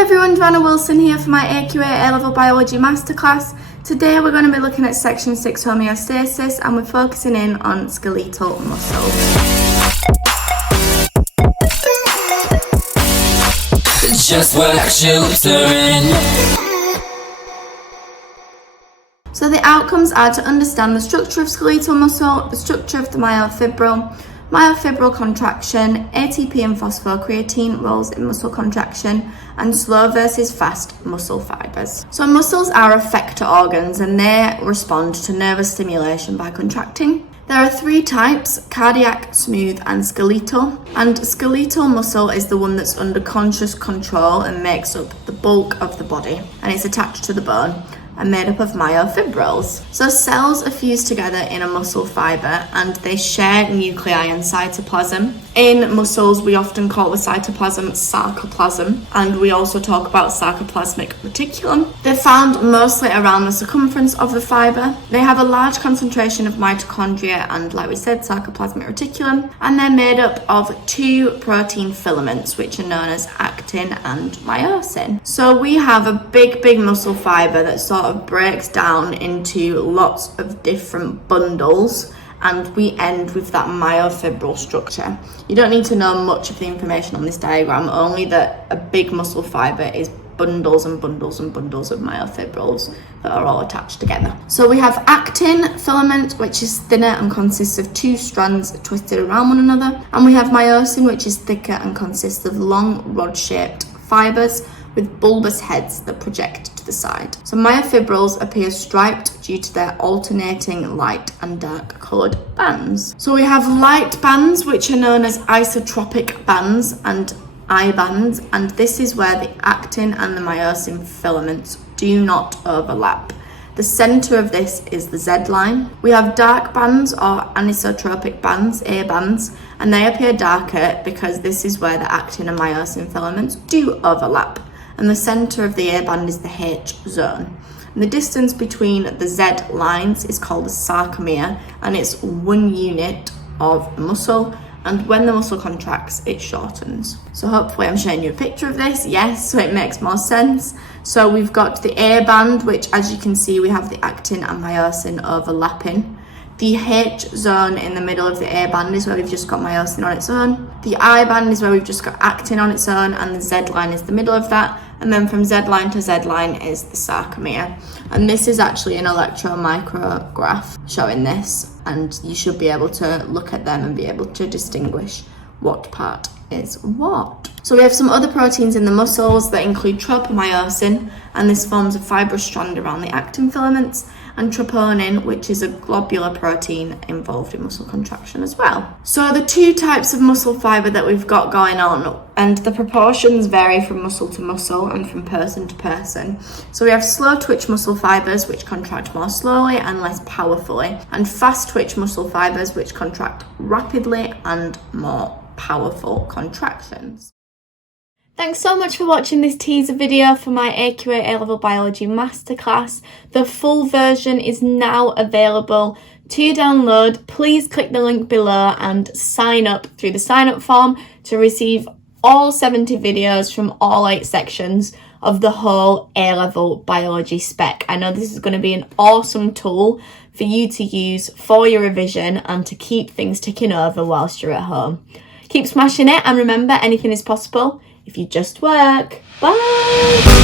Hello everyone, Joanna Wilson here for my AQA A-Level Biology Masterclass. Today we're going to be looking at Section 6 Homeostasis and we're focusing in on skeletal muscles. Just what you in. So the outcomes are to understand the structure of skeletal muscle, the structure of the myofibril contraction, ATP and phosphocreatine roles in muscle contraction, and slow versus fast muscle fibers. So muscles are effector organs and they respond to nervous stimulation by contracting. There are three types: cardiac, smooth, and skeletal. And skeletal muscle is the one that's under conscious control and makes up the bulk of the body, and it's attached to the bone and made up of myofibrils. So cells are fused together in a muscle fiber and they share nuclei and cytoplasm. In muscles, we often call the cytoplasm sarcoplasm, and we also talk about sarcoplasmic reticulum. They're found mostly around the circumference of the fiber. They have a large concentration of mitochondria and, like we said, sarcoplasmic reticulum, and they're made up of two protein filaments, which are known as actin and myosin. So we have a big muscle fiber that sort of breaks down into lots of different bundles, and we end with that myofibril structure. You don't need to know much of the information on this diagram, only that a big muscle fiber is bundles and bundles and bundles of myofibrils that are all attached together. So we have actin filament, which is thinner and consists of two strands twisted around one another, and we have myosin, which is thicker and consists of long rod-shaped fibers with bulbous heads that project to the side. So myofibrils appear striped due to their alternating light and dark coloured bands. So we have light bands, which are known as isotropic bands, and I bands, and this is where the actin and the myosin filaments do not overlap. The centre of this is the Z line. We have dark bands or anisotropic bands, A bands, and they appear darker because this is where the actin and myosin filaments do overlap. And the centre of the A band is the H zone. And the distance between the Z lines is called the sarcomere, and it's 1 unit of muscle, and when the muscle contracts, it shortens. So hopefully I'm showing you a picture of this, yes, so it makes more sense. So we've got the A band, which, as you can see, we have the actin and myosin overlapping. The H zone in the middle of the A band is where we've just got myosin on its own. The I band is where we've just got actin on its own, and the Z line is the middle of that. And then from Z line to Z line is the sarcomere. And this is actually an electron micrograph showing this, and you should be able to look at them and be able to distinguish what part is what. So we have some other proteins in the muscles that include tropomyosin, and this forms a fibrous strand around the actin filaments, and troponin, which is a globular protein involved in muscle contraction as well. So the two types of muscle fiber that we've got going on, and the proportions vary from muscle to muscle and from person to person. So we have slow twitch muscle fibers, which contract more slowly and less powerfully, and fast twitch muscle fibers, which contract rapidly and more powerful contractions. Thanks so much for watching this teaser video for my AQA A-Level Biology Masterclass. The full version is now available to download. Please click the link below and sign up through the sign up form to receive all 70 videos from all 8 sections of the whole A-Level Biology spec. I know this is going to be an awesome tool for you to use for your revision and to keep things ticking over whilst you're at home. Keep smashing it, and remember, anything is possible if you just work. Bye!